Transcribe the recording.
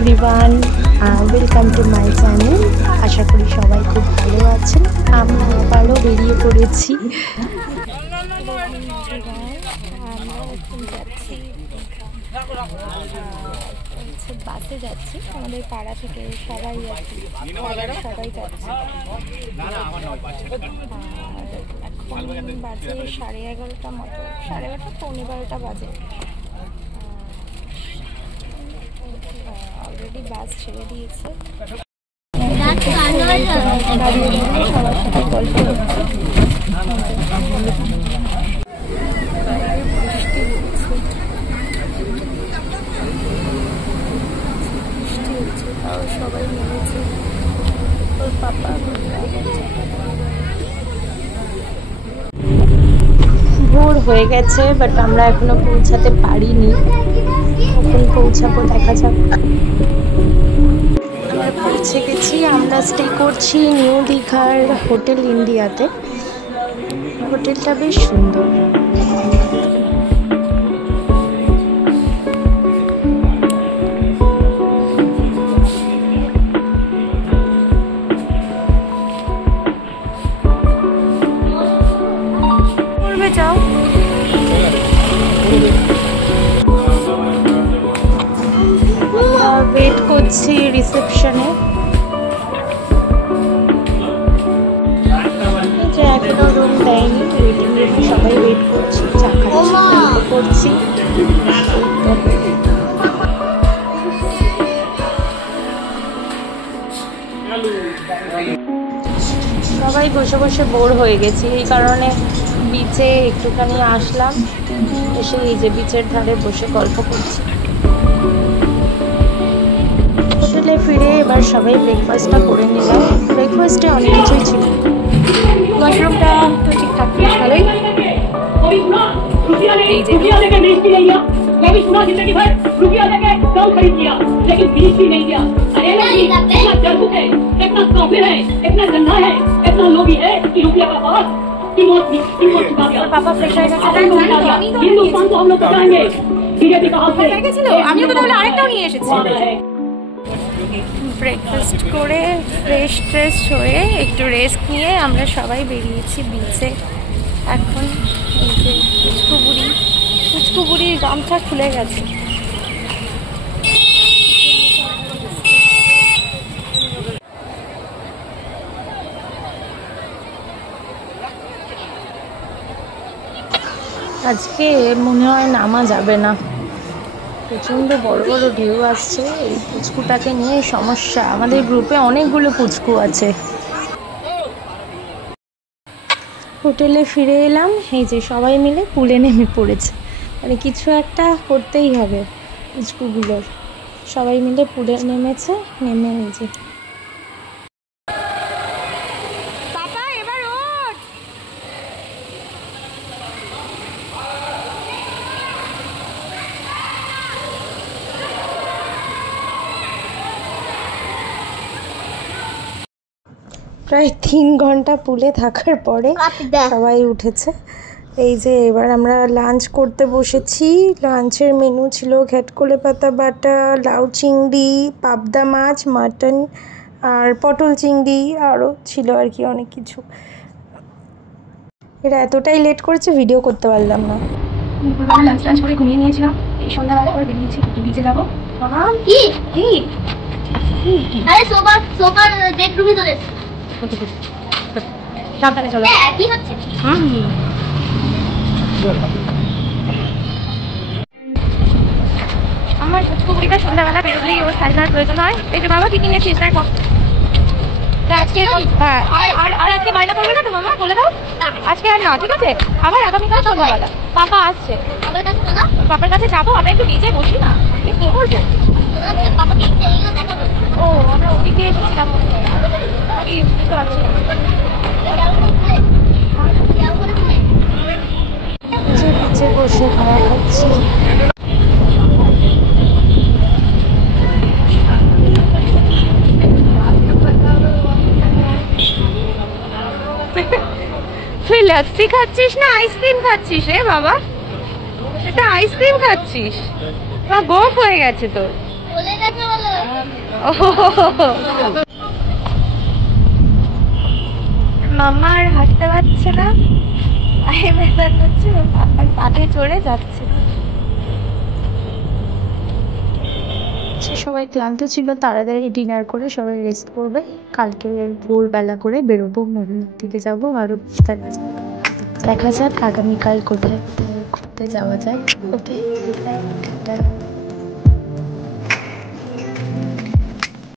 Everyone, welcome to my channel. আশা করি সবাই খুব ভালো আছেন। আমরা আবারও বেরিয়ে পড়েছি। বাসে যাচ্ছি, আমাদের পাড়া থেকে সবাই যাচ্ছি, সবাই যাচ্ছি। এখন বাজে 11:30 মতো, 11:30 পৌনে 12টা বাজে। অলরেডি বাস ছেড়ে দিয়েছে। সবার সাথে গল্প হচ্ছে। সবাই নেমেছে। ওর পাপা ভোর হয়ে গেছে, বাট আমরা এখনো পৌঁছাতে পারিনি। কখন পৌঁছাবো দেখা যাক। আমরা পৌঁছে গেছি। আমরা স্টে করছি নিউ দীঘার হোটেল ইন্ডিয়াতে। হোটেলটা বেশ সুন্দর। যাও, ওয়েট করছি রিসেপশনে। এখনো রুম দেয়নি, ওয়েটিং রুমে সবাই ওয়েট করছি, চা খাচ্ছি, গল্প করছি। সবাই বসে বসে বোর হয়ে গেছি, এই কারণে বিচে একটুখানি আসলাম। এসে এই যে বিচের ধারে বসে গল্প করছি। হোটেলে ফিরে এবার সবাই ব্রেকফাস্টটা করে নিলাম। ব্রেকফাস্টে অনেক কিছুই ছিল। ওয়াশরুমটা তো ঠিকঠাক ভালোই। পাপা ফ্রেশ হয়ে গেছে। আমিও তো তাহলে আরেকটাও নিয়ে এসেছি। ব্রেকফাস্ট করে ফ্রেশ ট্রেশ হয়ে একটু রেস্ট নিয়ে আমরা সবাই বেরিয়েছি বিচে। এখন এই যে পুচকুবুড়ির গামছা খুলে গেছে। আজকে মনে হয় নামা যাবে না, প্রচণ্ড বড় বড় ঢেউ আসছে। এই পুচকুটাকে নিয়ে সমস্যা। আমাদের গ্রুপে অনেকগুলো পুচকু আছে। হোটেলে ফিরে এলাম, এই যে সবাই মিলে পুলে নেমে পড়েছে। মানে কিছু একটা করতেই হবে পুচকুগুলোর। সবাই মিলে পুলে নেমেছে, নেমে এই যে প্রায় 3 ঘন্টা পুলে থাকার পরে সবাই উঠেছে। এই যে এবার আমরা লাঞ্চ করতে বসেছি। লাঞ্চের মেনু ছিল ঘেটকোলে পাতা বাটা, লাউ চিংড়ি, পাবদা মাছ, মাটন আর পটল চিংড়ি, আরও ছিল আর কি অনেক কিছু। এরা এতটাই লেট করেছে ভিডিও করতে পারলাম না। লাঞ্চ করে ঘুমিয়ে নিয়েছিলাম। এই সন্ধ্যাবেলা করে বেরিয়েছি, বিচে যাবো। সাবধানে চলো। কি হচ্ছে? আমার পুকুরিটা সন্ধ্যাবেলা বেরোলেই ওর সাইকেলের প্রয়োজন হয়। এই যে বাবা কি কিনেছিস দেখো। আজকে আর আজকে বাইরে পড়বে না তো মামা, বলে দাও। আজকে আর না, ঠিক আছে? আবার আগামীকাল সন্ধ্যাবেলা পাপা আসছে। পাপার কাছে যাবো, আমরা একটু নিচে বসি না, কি করবো? ও আমরা ওদিকে এসেছিলাম, বুঝতে পারছি না। নিচে বসে খাওয়া খাচ্ছি। তুই লস্যি খাচ্ছিস না আইসক্রিম খাচ্ছিস রে বাবা? এটা আইসক্রিম খাচ্ছিস? গোপ হয়ে গেছে তোর। মামা আর হাঁটতে পারছে না, পাটে চড়ে যাচ্ছে। সবাই ক্লান্ত ছিল, তাড়াতাড়ি ডিনার করে সবাই রেস্ট করবে। কালকে ভোরবেলা করে বেরোবো, মন্দিরে যাবো। আরো দেখা যাক আগামীকাল কোথায় ঘুরতে যাওয়া যায়। ওকে।